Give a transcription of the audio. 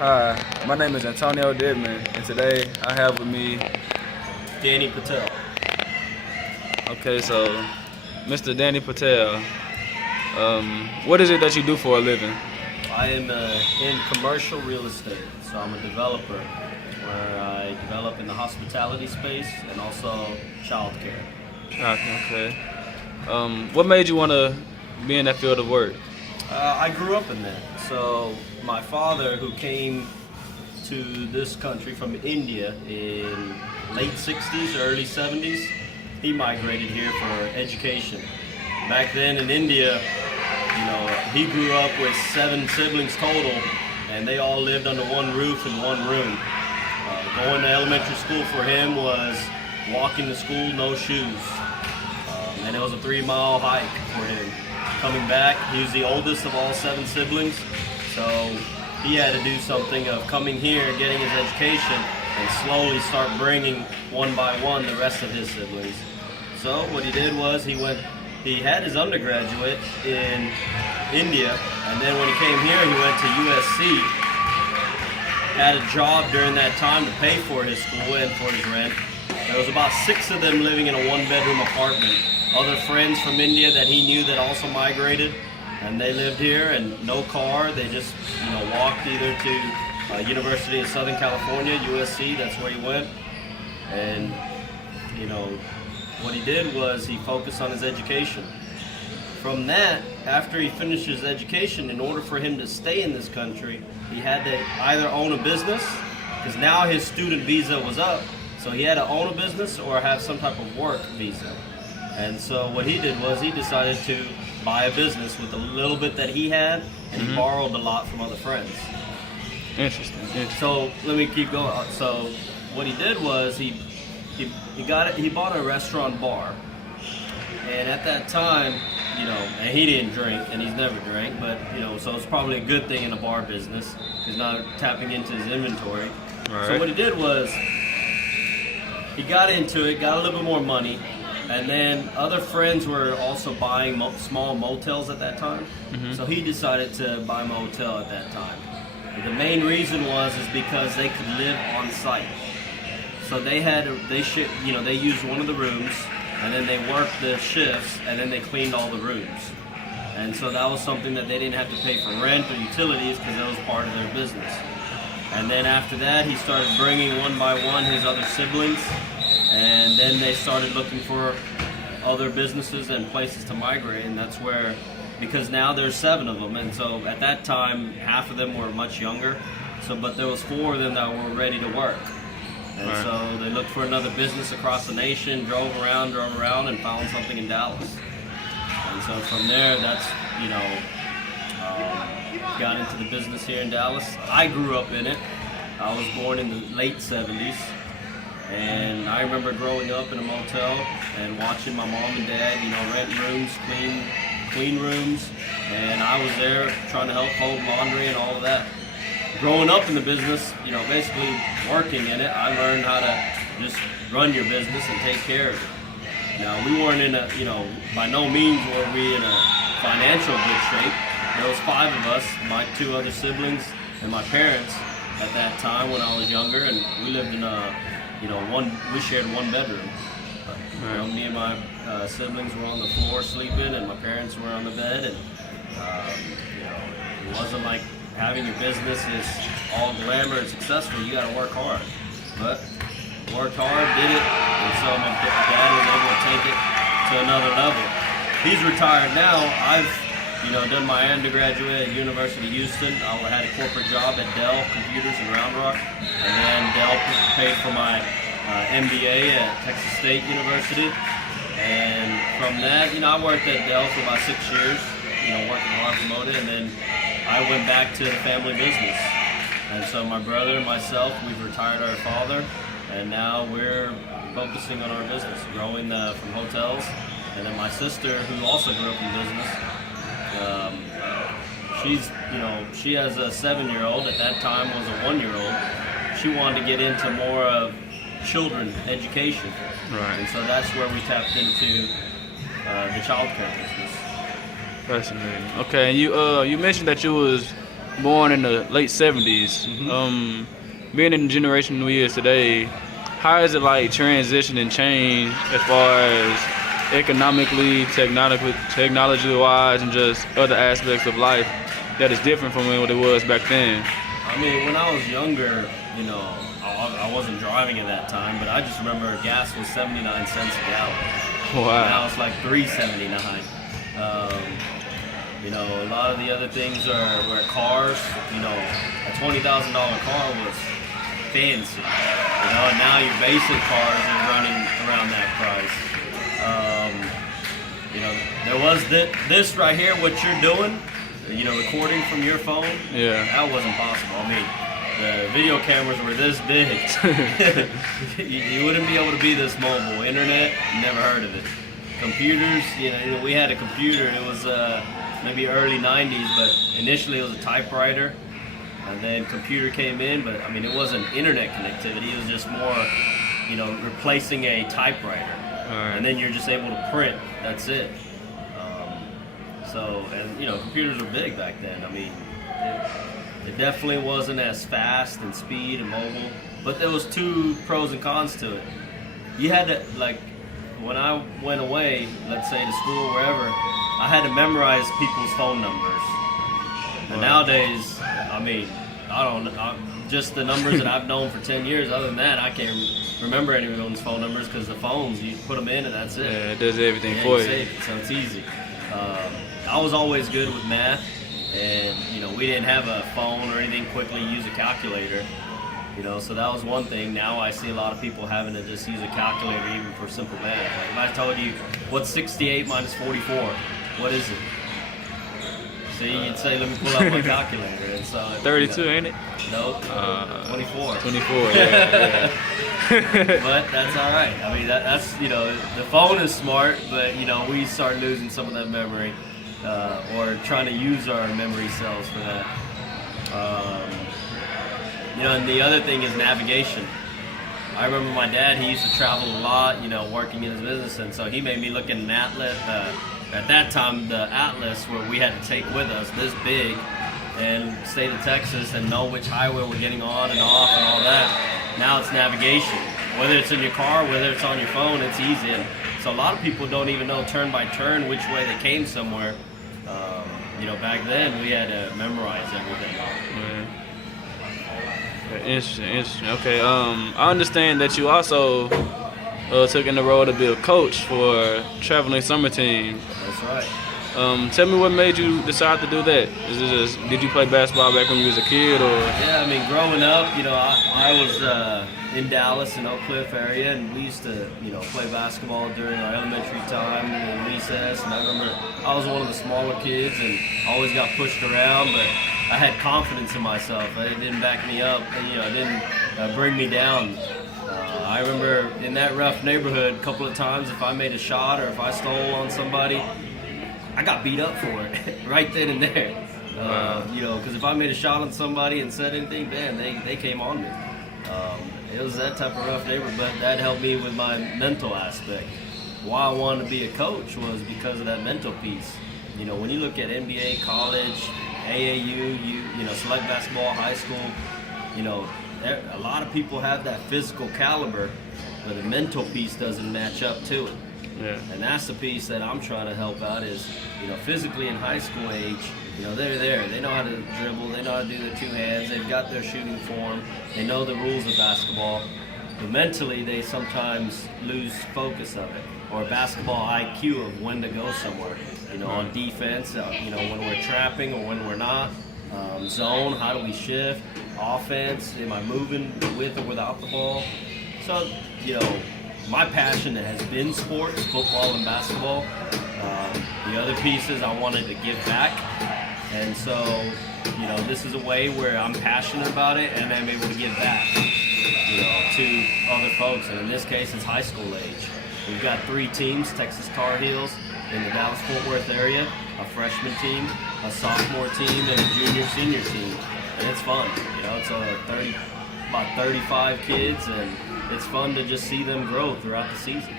Hi, my name is Antonio Deadmon, and today I have with me. Danny Patel. Okay, so Mr. Danny Patel, what is it that you do for a living? I am in commercial real estate, so I'm a developer where I develop in the hospitality space and also childcare. Okay. What made you want to be in that field of work? I grew up in that. So my father, who came to this country from India in late 60s, early 70s, he migrated here for education. Back then in India, he grew up with 7 siblings total, and they all lived under one roof in one room. Going to elementary school for him was walking to school, no shoes. And it was a 3-mile hike for him. Coming back, he was the oldest of all 7 siblings, so he had to do something of coming here, getting his education, and slowly start bringing one by one the rest of his siblings. So what he did was he had his undergraduate in India, and then when he came here, he went to USC, had a job during that time to pay for his school and for his rent. There was about 6 of them living in a 1-bedroom apartment. Other friends from India that he knew that also migrated, and they lived here, and no car. They just walked either to University of Southern California, USC, that's where he went. And what he did was he focused on his education. From that, after he finished his education, in order for him to stay in this country, he had to either own a business, because now his student visa was up, so he had to own a business or have some type of work visa. And so what he did was he decided to buy a business with the little bit that he had, and he borrowed a lot from other friends. Interesting. So let me keep going. So what he did was he bought a restaurant bar, and at that time, and he didn't drink, and he's never drank, but so it's probably a good thing in a bar business because now tapping into his inventory. Right. So what he did was he got into it, got a little bit more money. And then other friends were also buying small motels at that time. So he decided to buy a motel at that time. The main reason is because they could live on site. So they used one of the rooms, and then they worked the shifts, and then they cleaned all the rooms. And so that was something that they didn't have to pay for rent or utilities because that was part of their business. And then after that, he started bringing one by one his other siblings. And then they started looking for other businesses and places to migrate, and that's where, because now there's 7 of them, and so at that time, half of them were much younger, but there was 4 of them that were ready to work. And right. So they looked for another business across the nation, drove around, and found something in Dallas. And so from there, that's, got into the business here in Dallas. I grew up in it. I was born in the late 70s. And I remember growing up in a motel and watching my mom and dad, rent rooms, clean rooms, and I was there trying to help fold laundry and all of that. Growing up in the business, basically working in it, I learned how to just run your business and take care of it. Now, we weren't in by no means were we in a financial good shape. There was 5 of us, my 2 other siblings and my parents at that time when I was younger, and we lived in we shared 1 bedroom. Me and my siblings were on the floor sleeping, and my parents were on the bed. And it wasn't like having your business is all glamour and successful. You got to work hard, but worked hard, did it, and so my dad was able to take it to another level. He's retired now. I've done my undergraduate at University of Houston. I had a corporate job at Dell Computers in Round Rock, and then Dell paid for my MBA at Texas State University. And from that, I worked at Dell for about 6 years, working hard to promote it, and then I went back to the family business. And so my brother and myself, we've retired our father, and now we're focusing on our business, growing from hotels. And then my sister, who also grew up in business, she has a 7-year-old, at that time was a 1-year-old. She wanted to get into more of children education. Right. And so that's where we tapped into the childcare business. Fascinating. Okay, and you mentioned that you was born in the late 70s. Being in the generation we is today, how is it like transition and change as far as economically, technology-wise, and just other aspects of life that is different from what it was back then? I mean, when I was younger, you know, I wasn't driving at that time, but I just remember gas was 79 cents a gallon. Wow. Now it's like $3.79. You know, a lot of the other things were cars. You know, a $20,000 car was fancy. You know, and now your basic cars are running around that price. You know, there was this right here, what you're doing, you know, recording from your phone. Yeah. That wasn't possible. I mean, the video cameras were this big. you wouldn't be able to be this mobile. Internet, never heard of it. Computers, you know, we had a computer. It was maybe early 90s, but initially it was a typewriter. And then computer came in, but I mean, it wasn't internet connectivity. It was just more, you know, replacing a typewriter. Right. And then you're just able to print. That's it. And you know, computers were big back then. I mean, it definitely wasn't as fast and speed and mobile, but there was two pros and cons to it. You had to, like, when I went away, let's say to school, wherever, I had to memorize people's phone numbers. And nowadays, I mean, just the numbers that I've known for 10 years. Other than that, I can't remember anyone's phone numbers because the phones, you put them in and that's it. Yeah, it does everything for you. Save it, so it's easy. I was always good with math, and you know, we didn't have a phone or anything. Quickly use a calculator, you know. So that was one thing. Now I see a lot of people having to just use a calculator even for simple math. Like if I told you what's 68 minus 44, what is it? See, you'd say, let me pull out my calculator. And so 32, ain't it? Nope. 24. 24. Yeah. But that's all right. I mean, that's, you know, the phone is smart, but you know, we start losing some of that memory, or trying to use our memory cells for that. You know, and the other thing is navigation. I remember my dad, he used to travel a lot, you know, working in his business, and so he made me look at an atlas. At that time, the atlas where we had to take with us this big, and state of Texas, and know which highway we're getting on and off and all that. Now it's navigation. Whether it's in your car, whether it's on your phone, it's easy. And so a lot of people don't even know turn by turn which way they came somewhere. You know, back then we had to memorize everything. Yeah, interesting. Okay, I understand that you also took in the role to be a coach for traveling summer team. That's right. Tell me what made you decide to do that. Is it just, did you play basketball back when you was a kid, or? Yeah, I mean, growing up, you know, I was in Dallas in Oak Cliff area, and we used to, you know, play basketball during our elementary time and recess. And I remember I was one of the smaller kids and always got pushed around, but I had confidence in myself. It didn't back me up, and you know, it didn't bring me down. I remember in that rough neighborhood, a couple of times, if I made a shot or if I stole on somebody, I got beat up for it right then and there. You know, because if I made a shot on somebody and said anything, man, they came on me. It was that type of rough neighborhood, but that helped me with my mental aspect. Why I wanted to be a coach was because of that mental piece. You know, when you look at NBA, college, AAU, you know, select basketball, high school, you know, a lot of people have that physical caliber, but the mental piece doesn't match up to it. Yeah. And that's the piece that I'm trying to help out is, you know, physically in high school age, you know, they're there. They know how to dribble. They know how to do the two hands. They've got their shooting form. They know the rules of basketball. But mentally, they sometimes lose focus of it, or basketball IQ of when to go somewhere. You know, on defense, you know, when we're trapping or when we're not. Zone, how do we shift? Offense, am I moving with or without the ball? So, you know, my passion has been sports, football and basketball. The other pieces I wanted to give back. And so, you know, this is a way where I'm passionate about it and I'm able to give back, you know, to other folks. And in this case, it's high school age. We've got 3 teams, Texas Tar Heels in the Dallas-Fort Worth area, a freshman team, a sophomore team, and a junior-senior team. And it's fun. You know, it's about 35 kids, and it's fun to just see them grow throughout the season.